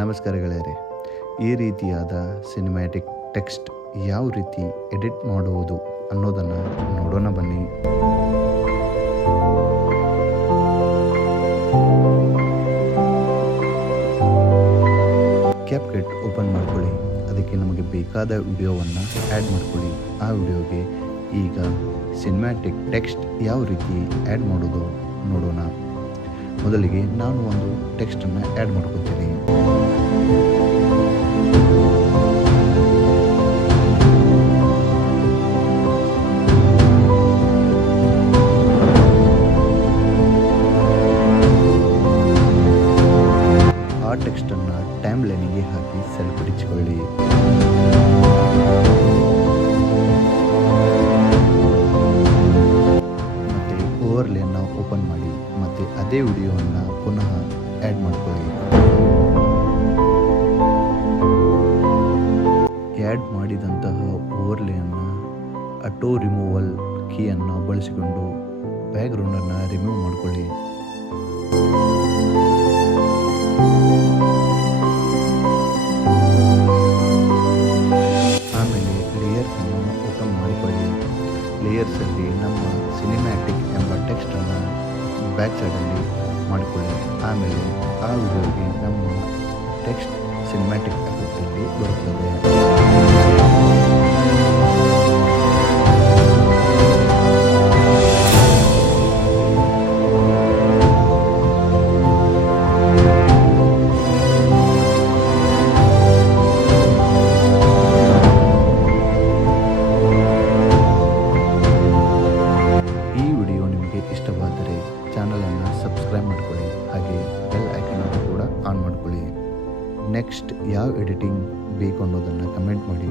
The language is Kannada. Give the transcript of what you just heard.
ನಮಸ್ಕಾರ ಗೆಳೆಯರೇ, ಈ ರೀತಿಯಾದ ಸಿನಿಮ್ಯಾಟಿಕ್ ಟೆಕ್ಸ್ಟ್ ಯಾವ ರೀತಿ ಎಡಿಟ್ ಮಾಡುವುದು ಅನ್ನೋದನ್ನು ನೋಡೋಣ ಬನ್ನಿ. ಕ್ಯಾಪ್ಕಟ್ ಓಪನ್ ಮಾಡ್ಕೊಳ್ಳಿ. ಅದಕ್ಕೆ ನಮಗೆ ಬೇಕಾದ ವಿಡಿಯೋವನ್ನು ಆ್ಯಡ್ ಮಾಡ್ಕೊಳ್ಳಿ. ಆ ವಿಡಿಯೋಗೆ ಈಗ ಸಿನಿಮ್ಯಾಟಿಕ್ ಟೆಕ್ಸ್ಟ್ ಯಾವ ರೀತಿ ಆ್ಯಡ್ ಮಾಡೋದು ನೋಡೋಣ. ಮೊದಲಿಗೆ ನಾನು ಒಂದು ಟೆಕ್ಸ್ಟನ್ನು ಆ್ಯಡ್ ಮಾಡ್ಕೊತೀನಿ. ಆ ಟೆಕ್ಸ್ಟನ್ನು ಟೈಮ್ ಲೈನಿಗೆ ಹಾಕಿ ಸರಿಪಡಿಸಿಕೊಳ್ಳಿ. ಮತ್ತು ಓವರ್ಲೇಯನ್ನು ಓಪನ್ ಮಾಡಿ ಮತ್ತು ಅದೇ ವಿಡಿಯೋವನ್ನು ಪುನಃ ಆ್ಯಡ್ ಮಾಡ್ಕೊಳ್ಳಿ. ಆ್ಯಡ್ ಮಾಡಿದಂತಹ ಓವರ್ಲೇಯನ್ನು ಆಟೋ ರಿಮೂವಲ್ ಕೀಯನ್ನು ಬಳಸಿಕೊಂಡು ಬ್ಯಾಕ್ಗ್ರೌಂಡನ್ನು ರಿಮೂವ್ ಮಾಡಿಕೊಳ್ಳಿ. ಆಮೇಲೆ ಲೇಯರ್ಸನ್ನು ಓಪನ್ ಮಾಡಿಕೊಳ್ಳಿ. ಲೇಯರ್ಸಲ್ಲಿ ನಮ್ಮ ಸಿನಿಮ್ಯಾಟಿಕ್ ಎಂಬ ಟೆಕ್ಸ್ಟನ್ನು ಬ್ಯಾಕ್ ಸೈಡಲ್ಲಿ ಮಾಡಿಕೊಳ್ಳಿ. ಆಮೇಲೆ ಆ ವಿಡಿಯೋಗೆ ನಮ್ಮ ಟೆಕ್ಸ್ಟ್ ಸಿನಿಮ್ಯಾಟಿಕ್ ಎಫೆಕ್ಟಲ್ಲಿ ಬರುತ್ತದೆ. ಈ ವಿಡಿಯೋ ನಿಮಗೆ ಇಷ್ಟವಾದರೆ ಚಾನಲನ್ನು ಸಬ್ಸ್ಕ್ರೈಬ್ ಮಾಡ್ಕೊಳ್ಳಿ, ಹಾಗೆ ಬೆಲ್ ಐಕನನ್ನು ಕೂಡ ಆನ್ ಮಾಡ್ಕೊಳ್ಳಿ. ನೆಕ್ಸ್ಟ್ ಯಾವ ಎಡಿಟಿಂಗ್ ಬೇಕು ಅನ್ನೋದನ್ನು ಕಮೆಂಟ್ ಮಾಡಿ.